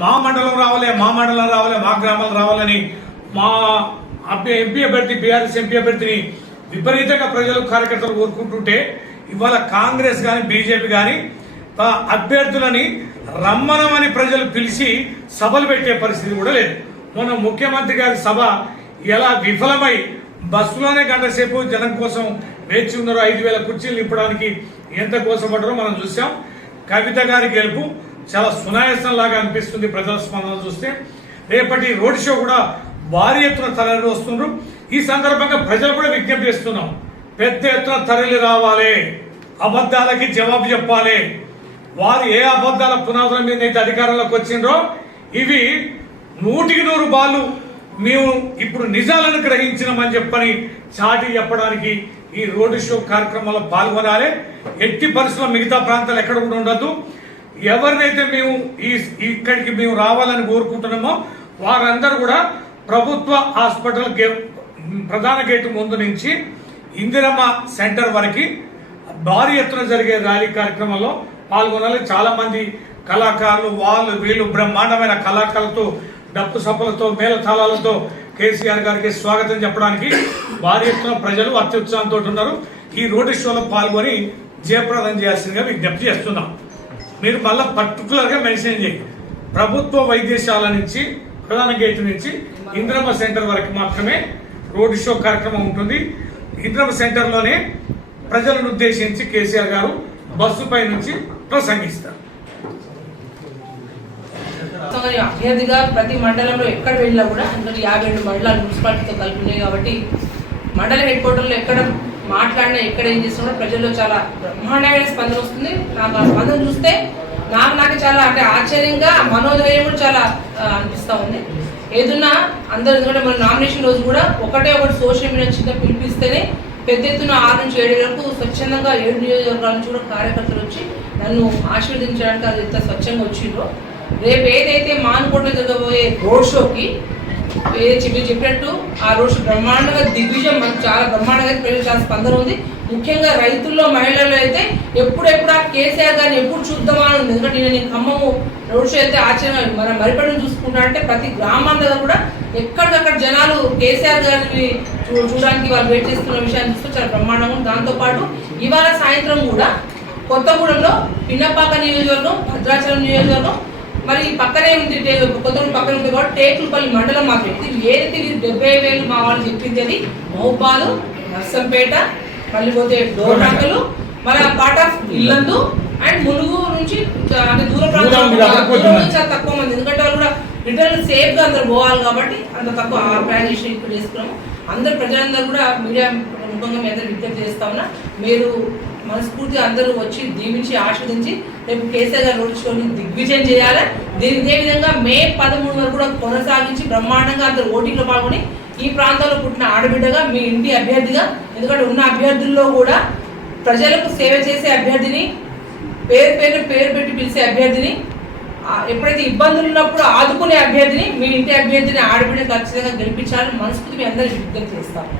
మా మండలం రావాలి మా మండలం రావాలి మా గ్రామాలు రావాలని మా ఎంపీ అభ్యర్థి బీఆర్ఎస్ ఎంపీ అభ్యర్థిని విపరీతంగా ప్రజలు కార్యకర్తలు కోరుకుంటుంటే ఇవాళ కాంగ్రెస్ కానీ బీజేపీ కానీ అభ్యర్థులని రమ్మనమని ప్రజలు పిలిచి సభలు పెట్టే పరిస్థితి కూడా లేదు. మొన్న ముఖ్యమంత్రి గారి సభ ఎలా విఫలమై బస్సులోనే గంట సేపు జనం కోసం వేచి ఉన్నారో ఐదు వేల కుర్చీలు నింపడానికి ఎంత కోసపడ్డారో మనం చూసాం. కవిత గారి గెలుపు చాలా సునాయాసం లాగా అనిపిస్తుంది ప్రజల స్పందన చూస్తే. రేపటి రోడ్ షో కూడా భారీ ఎత్తున తరలి వస్తున్నారు ఈ సందర్భంగా ప్రజలు కూడా విజ్ఞప్తి చేస్తున్నాం. పెద్ద ఎత్తున తరలి రావాలి. అబద్ధాలకి జవాబు చెప్పాలి. వారు ఏ అబద్ధాల పునాదుల మీద అయితే అధికారంలోకి వచ్చిండ్రో ఇవి నూటికి నూరు బాలు మేము ఇప్పుడు నిజాలను గ్రహించినామని చెప్పని చాటి చెప్పడానికి ఈ రోడ్డు షో కార్యక్రమంలో పాల్గొనాలి. ఎట్టి పరిస్థితుల్లో మిగతా ప్రాంతాలు ఎక్కడ కూడా ఉండదు ఎవరినైతే మేము ఈ ఇక్కడికి మేము రావాలని కోరుకుంటున్నామో వారందరూ కూడా ప్రభుత్వ హాస్పిటల్ ప్రధాన గేటు ముందు నుంచి ఇందిరమ్మ సెంటర్ వరకు భారీ ఎత్తున జరిగే ర్యాలీ కార్యక్రమంలో పాల్గొనాలి. చాలా మంది కళాకారులు వాళ్ళు వీళ్ళు బ్రహ్మాండమైన కళాకారులతో డప్పు సభలతో మేళతాళాలతో కేసీఆర్ గారికి స్వాగతం చెప్పడానికి భారీ ఎత్తున ప్రజలు అత్యుత్సాహంతో ఉన్నారు. ఈ రోడ్డు షోలో పాల్గొని జయప్రదం చేయాల్సిందిగా విజ్ఞప్తి చేస్తున్నాం. మీరు మళ్ళీ పర్టికులర్గా మెన్షన్ చేయండి. ప్రభుత్వ వైద్యశాల నుంచి ప్రధాన గేట్ నుంచి ఇంద్రమ్మ సెంటర్ వరకు మాత్రమే రోడ్ షో కార్యక్రమం ఉంటుంది. ఇంద్రమ్మ సెంటర్లోనే ప్రజలను ఉద్దేశించి కేసీఆర్ గారు బస్సు పై నుంచి ప్రసంగిస్తారు. అభ్యర్థిగా ప్రతి మండలంలో ఎక్కడ వెళ్ళినా కూడా అందులో యాభై రెండు మండలాలు మున్సిపాలిటీతో కలిపి ఉన్నాయి కాబట్టి మండల హెడ్ క్వార్టర్లో ఎక్కడ మాట్లాడినా ఎక్కడ ఏం చేస్తున్నా ప్రజల్లో చాలా బ్రహ్మాండమైన స్పందన వస్తుంది. నాకు ఆ స్పందన చూస్తే నాకు నాకు చాలా అంటే ఆశ్చర్యంగా మనోధైర్యం కూడా చాలా అనిపిస్తూ ఉంది. ఏదున్నా అందరూ ఎందుకంటే మన నామినేషన్ రోజు కూడా ఒకటే ఒకటి సోషల్ మీడియా చిన్న పిలిపిస్తేనే పెద్ద ఎత్తున ఆరు నుంచి ఏడు వరకు స్వచ్ఛందంగా ఏడు నియోజకవర్గాల నుంచి కూడా కార్యకర్తలు వచ్చి నన్ను ఆశీర్వదించడానికి అది ఎంత స్వచ్ఛంగా వచ్చిండ్రో రేపు ఏదైతే మానుకోటలో జరగబోయే రోడ్ షోకి ఏదైతే చెప్పినట్టు ఆ రోడ్ బ్రహ్మాండంగా దిగ్విజయం మనకు చాలా బ్రహ్మాండంగా ప్రజలు చాలా స్పందన ఉంది. ముఖ్యంగా రైతుల్లో మహిళల్లో అయితే ఎప్పుడెప్పుడు ఆ కేసీఆర్ గారిని ఎప్పుడు చూద్దామా అని ఉంది. ఎందుకంటే నేను ఖమ్మము రోడ్ షో అయితే ఆశ్చర్యం మనం మరిపడిని చూసుకుంటా అంటే ప్రతి గ్రామం కూడా ఎక్కడికక్కడ జనాలు కేసీఆర్ గారిని చూ- చూడడానికి వాళ్ళు వెయిట్ చేస్తున్న విషయాన్ని చూస్తే చాలా బ్రహ్మాండంగా ఉంది. దాంతోపాటు ఇవాళ సాయంత్రం కూడా కొత్తగూడెంలో పిన్నపాక నియోజకవర్గం భద్రాచలం నియోజకవర్గం మరి పక్కనే ఉంది కొత్తగూడెం పక్కన ఉంది కాబట్టి టేకులపల్లి మండలం మాత్రం ఇది ఇది డెబ్బై వేలు మా వాళ్ళు చెప్పింది అది. మహబాలు నర్సంపేట మళ్ళీ పోతే డోర్నాకలు మరి ఆ part of Illandu and Mulugu నుంచి అంటే దూర నుంచి చాలా తక్కువ మంది. ఎందుకంటే వాళ్ళు కూడా రిటర్న్ సేఫ్గా అందరు పోవాలి కాబట్టి అంత తక్కువ ఆ ప్లాన్ చేసి ఇప్పుడు చేసుకున్నాము. అందరు ప్రజలందరూ కూడా మీడియా ముఖంగా మీ అందరూ విజ్ఞప్తి చేస్తా ఉన్నా. మీరు మనస్ఫూర్తిగా అందరూ వచ్చి దీవించి ఆస్వాదించి రేపు కేసీఆర్ గారు రోడ్ షోని దిగ్విజయం చేయాలి. దీని ఇదే విధంగా మే పదమూడు వరకు కూడా కొనసాగించి బ్రహ్మాండంగా అందరూ ఓటింగ్లో పాల్గొని ఈ ప్రాంతంలో పుట్టిన ఆడబిడ్డగా మీ ఇంటి అభ్యర్థిగా ఎందుకంటే ఉన్న అభ్యర్థుల్లో కూడా ప్రజలకు సేవ చేసే అభ్యర్థిని పేరు పేరు పేరు పెట్టి పిలిచే అభ్యర్థిని ఎప్పుడైతే ఇబ్బందులు ఉన్నప్పుడు ఆదుకునే అభ్యర్థిని మీ ఇంటి అభ్యర్థిని ఆడబిడ్డ ఖచ్చితంగా గెలిపించాలని మనస్ఫూర్తి మీ అందరికీ విజ్ఞప్తి చేస్తాము.